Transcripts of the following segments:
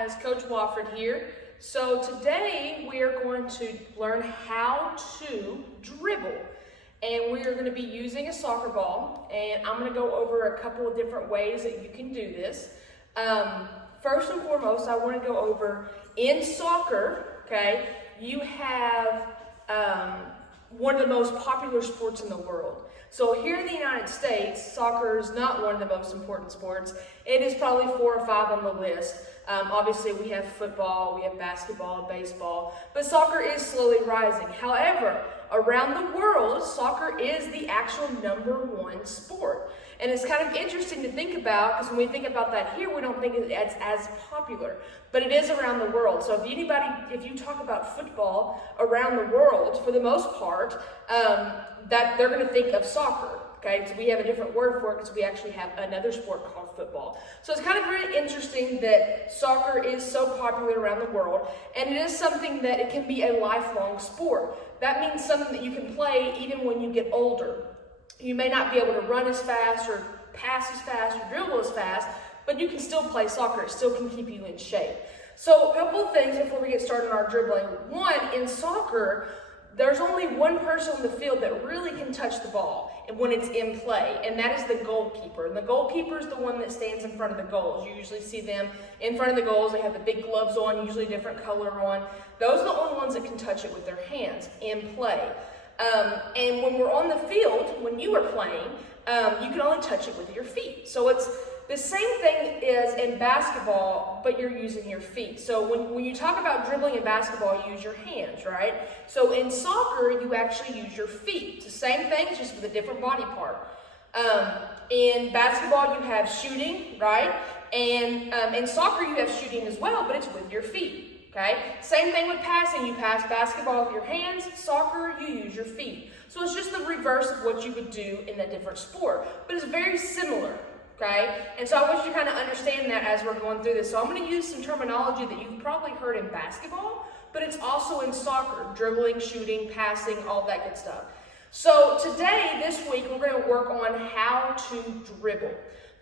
guys, Coach Wofford here. So today we are going to learn how to dribble, and we are going to be using a soccer ball, and I'm going to go over a couple of different ways that you can do this. First and foremost, I want to go over in soccer, okay, you have one of the most popular sports in the world. So here in the United States, soccer is not one of the most important sports. It is probably 4 or 5 on the list. Obviously, we have football, we have basketball, baseball, but soccer is slowly rising. However, around the world, soccer is the actual #1 sport. And it's kind of interesting to think about, because when we think about that here, we don't think it's as popular, but it is around the world. So if you talk about football around the world, for the most part, that they're going to think of soccer. Okay, so we have a different word for it because we actually have another sport called football. So it's kind of really interesting that soccer is so popular around the world, and it is something that it can be a lifelong sport. That means something that you can play even when you get older. You may not be able to run as fast or pass as fast or dribble as fast, but you can still play soccer. It still can keep you in shape. So a couple of things before we get started on our dribbling. One, in soccer, there's only one person on the field that really can touch the ball and when it's in play, and that is the goalkeeper. And the goalkeeper is the one that stands in front of the goals. You usually see them in front of the goals. They have the big gloves on, usually a different color on. Those are the only ones that can touch it with their hands in play. And when we're on the field, when you are playing, you can only touch it with your feet. So it's the same thing as in basketball, but you're using your feet. So when you talk about dribbling in basketball, you use your hands, right? So in soccer, you actually use your feet. It's the same thing, it's just with a different body part. In basketball, you have shooting, right? And in soccer, you have shooting as well, but it's with your feet. Okay, same thing with passing. You pass basketball with your hands. Soccer, you use your feet. So it's just the reverse of what you would do in a different sport, but it's very similar. Okay, and so I want you to kind of understand that as we're going through this. So I'm going to use some terminology that you've probably heard in basketball, but it's also in soccer: dribbling, shooting, passing, all that good stuff. So today, this week, we're going to work on how to dribble.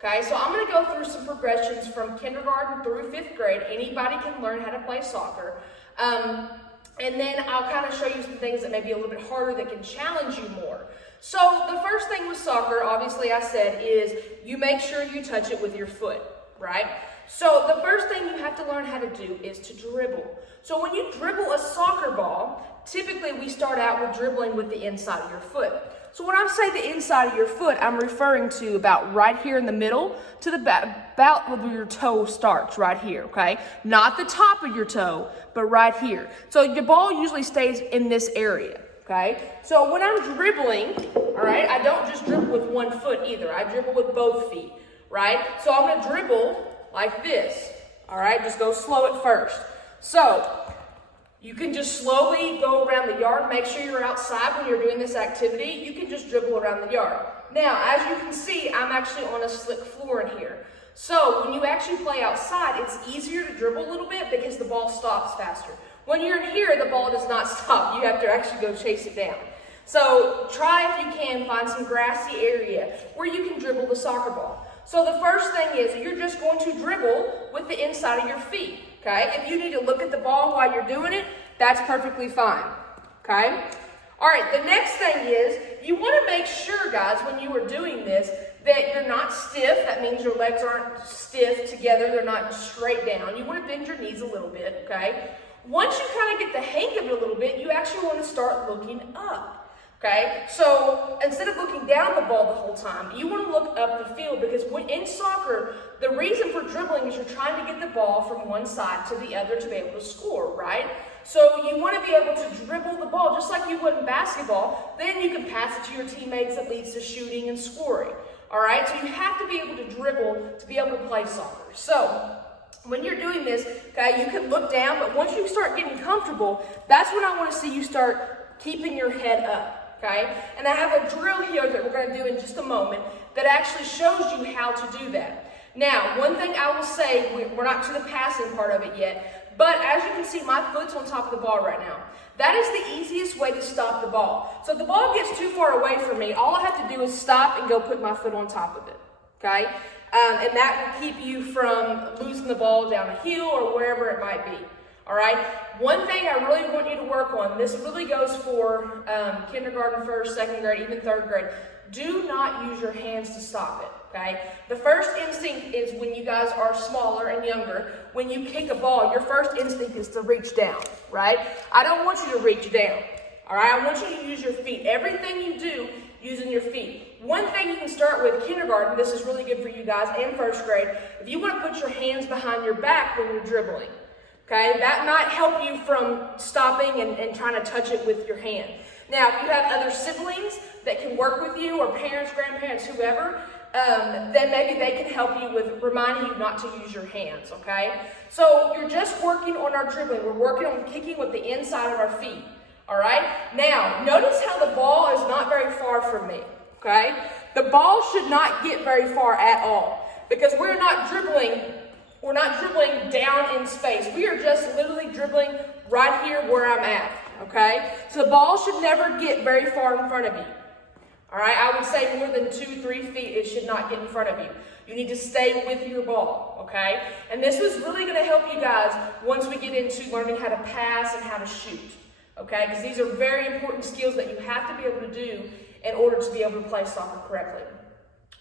Okay, so I'm going to go through some progressions from kindergarten through 5th grade. Anybody can learn how to play soccer. And then I'll kind of show you some things that may be a little bit harder that can challenge you more. So the first thing with soccer, obviously I said, is you make sure you touch it with your foot, right? So the first thing you have to learn how to do is to dribble. So when you dribble a soccer ball, typically we start out with dribbling with the inside of your foot. So when I say the inside of your foot, I'm referring to about right here in the middle to the about where your toe starts, right here, okay? Not the top of your toe, but right here. So your ball usually stays in this area, okay? So when I'm dribbling, all right, I don't just dribble with one foot either. I dribble with both feet, right? So I'm going to dribble like this, all right? Just go slow at first. So you can just slowly go around the yard. Make sure you're outside when you're doing this activity. You can just dribble around the yard. Now, as you can see, I'm actually on a slick floor in here. So when you actually play outside, it's easier to dribble a little bit because the ball stops faster. When you're in here, the ball does not stop. You have to actually go chase it down. So try, if you can, find some grassy area where you can dribble the soccer ball. So the first thing is you're just going to dribble with the inside of your feet. Okay, if you need to look at the ball while you're doing it, that's perfectly fine. Okay, all right, the next thing is you want to make sure, guys, when you are doing this, that you're not stiff. That means your legs aren't stiff together, they're not straight down. You want to bend your knees a little bit, okay? Once you kind of get the hang of it a little bit, you actually want to start looking up. Okay, so instead of looking down the ball the whole time, you want to look up the field, because in soccer, the reason for dribbling is you're trying to get the ball from one side to the other to be able to score, right? So you want to be able to dribble the ball just like you would in basketball. Then you can pass it to your teammates that leads to shooting and scoring. All right, so you have to be able to dribble to be able to play soccer. So when you're doing this, okay, you can look down, but once you start getting comfortable, that's when I want to see you start keeping your head up. Okay, and I have a drill here that we're going to do in just a moment that actually shows you how to do that. Now, one thing I will say, we're not to the passing part of it yet, but as you can see, my foot's on top of the ball right now. That is the easiest way to stop the ball. So if the ball gets too far away from me, all I have to do is stop and go put my foot on top of it. Okay? And that will keep you from losing the ball down a hill or wherever it might be. All right. One thing I really want you to work on, this really goes for kindergarten, first, second grade, even third grade. Do not use your hands to stop it, okay? The first instinct is when you guys are smaller and younger, when you kick a ball, your first instinct is to reach down, right? I don't want you to reach down, all right? I want you to use your feet. Everything you do, using your feet. One thing you can start with kindergarten, this is really good for you guys, and first grade, if you want to put your hands behind your back when you're dribbling, okay? That might help you from stopping and trying to touch it with your hand. Now, if you have other siblings that can work with you, or parents, grandparents, whoever, then maybe they can help you with reminding you not to use your hands, okay? So you're just working on our dribbling. We're working on kicking with the inside of our feet, all right? Now, notice how the ball is not very far from me, okay? The ball should not get very far at all, because we're not dribbling down in space. We are just literally dribbling right here where I'm at. Okay, so the ball should never get very far in front of you. All right, I would say more than 2-3 feet, it should not get in front of you. You need to stay with your ball, okay? And this was really going to help you guys once we get into learning how to pass and how to shoot, okay? Because these are very important skills that you have to be able to do in order to be able to play soccer correctly.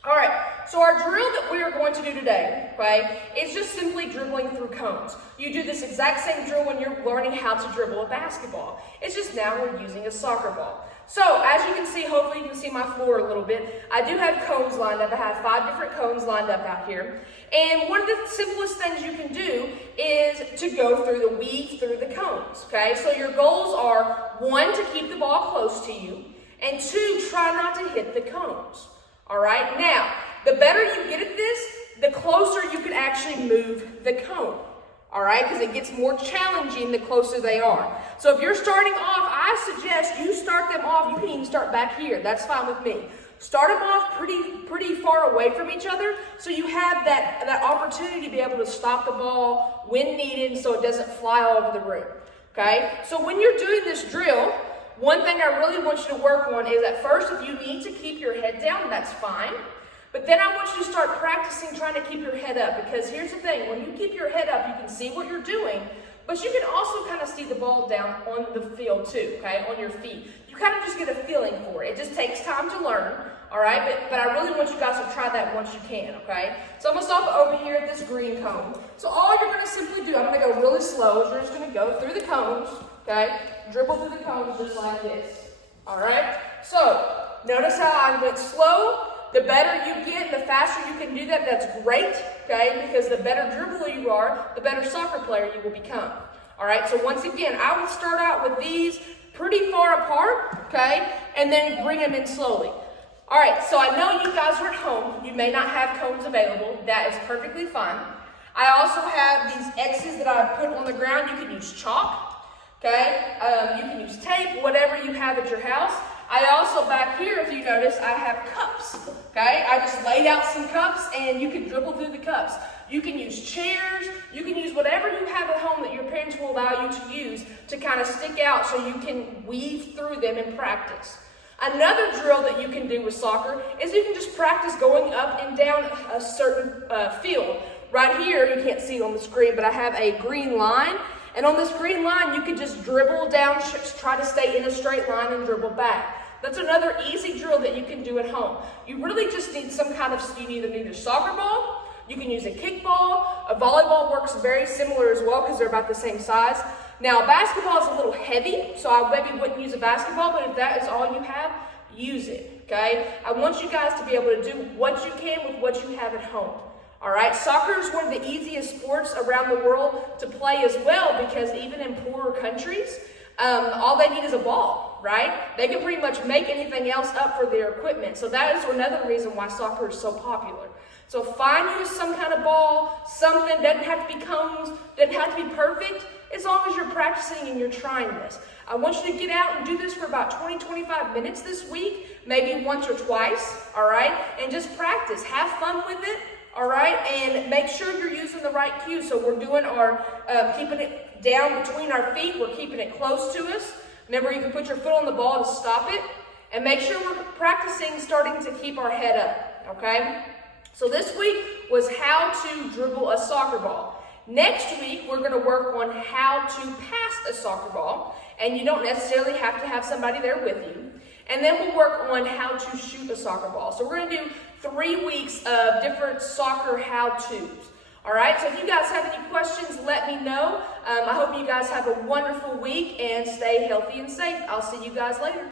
All right, so our drill that we are going to do today, okay, is just simply dribbling through cones. You do this exact same drill when you're learning how to dribble a basketball. It's just now we're using a soccer ball. So, as you can see, hopefully you can see my floor a little bit. I do have cones lined up. I have 5 different cones lined up out here. And one of the simplest things you can do is to go through weave through the cones, okay? So your goals are, 1, to keep the ball close to you, and 2, try not to hit the cones. All right, now, the better you get at this, the closer you can actually move the cone. All right, because it gets more challenging the closer they are. So if you're starting off, I suggest you start them off. You can even start back here. That's fine with me. Start them off pretty far away from each other, so you have that opportunity to be able to stop the ball when needed so it doesn't fly all over the room. Okay, so when you're doing this drill, one thing I really want you to work on is at first, if you need to keep your head down, that's fine. But then I want you to start practicing trying to keep your head up, because here's the thing, when you keep your head up, you can see what you're doing, but you can also kind of see the ball down on the field too, okay, on your feet. You kind of just get a feeling for it. It just takes time to learn, all right, but I really want you guys to try that once you can, okay? So I'm going to stop over here at this green cone. So all you're going to simply do, I'm going to go really slow, is you're just going to go through the cones, okay? Dribble through the cones just like this. All right? So, notice how I went slow. The better you get, the faster you can do that, that's great, okay? Because the better dribbler you are, the better soccer player you will become. All right? So once again, I would start out with these pretty far apart, okay? And then bring them in slowly. All right, so I know you guys are at home. You may not have cones available. That is perfectly fine. I also have these X's that I put on the ground. You can use chalk. Okay, you can use tape, whatever you have at your house. I also, back here, if you notice, I have cups. Okay, I just laid out some cups and you can dribble through the cups. You can use chairs, you can use whatever you have at home that your parents will allow you to use to kind of stick out so you can weave through them in practice. Another drill that you can do with soccer is you can just practice going up and down a certain field. Right here, you can't see it on the screen, but I have a green line. And on this green line, you can just dribble down, try to stay in a straight line and dribble back. That's another easy drill that you can do at home. You really just need some kind of, you either need a soccer ball, you can use a kickball, a volleyball works very similar as well because they're about the same size. Now, basketball is a little heavy, so I maybe wouldn't use a basketball, but if that is all you have, use it, okay? I want you guys to be able to do what you can with what you have at home. All right, soccer is one of the easiest sports around the world to play as well, because even in poorer countries, all they need is a ball, right? They can pretty much make anything else up for their equipment. So that is another reason why soccer is so popular. So find you some kind of ball, something, doesn't have to be cones, doesn't have to be perfect, as long as you're practicing and you're trying this. I want you to get out and do this for about 20-25 minutes this week, maybe once or twice, all right? And just practice, have fun with it. All right, and make sure you're using the right cues. So we're doing our, keeping it down between our feet. We're keeping it close to us. Remember, you can put your foot on the ball to stop it. And make sure we're practicing starting to keep our head up, okay? So this week was how to dribble a soccer ball. Next week, we're going to work on how to pass a soccer ball, and you don't necessarily have to have somebody there with you. And then we'll work on how to shoot a soccer ball. So we're going to do 3 weeks of different soccer how-tos. All right, so if you guys have any questions, let me know. I hope you guys have a wonderful week and stay healthy and safe. I'll see you guys later.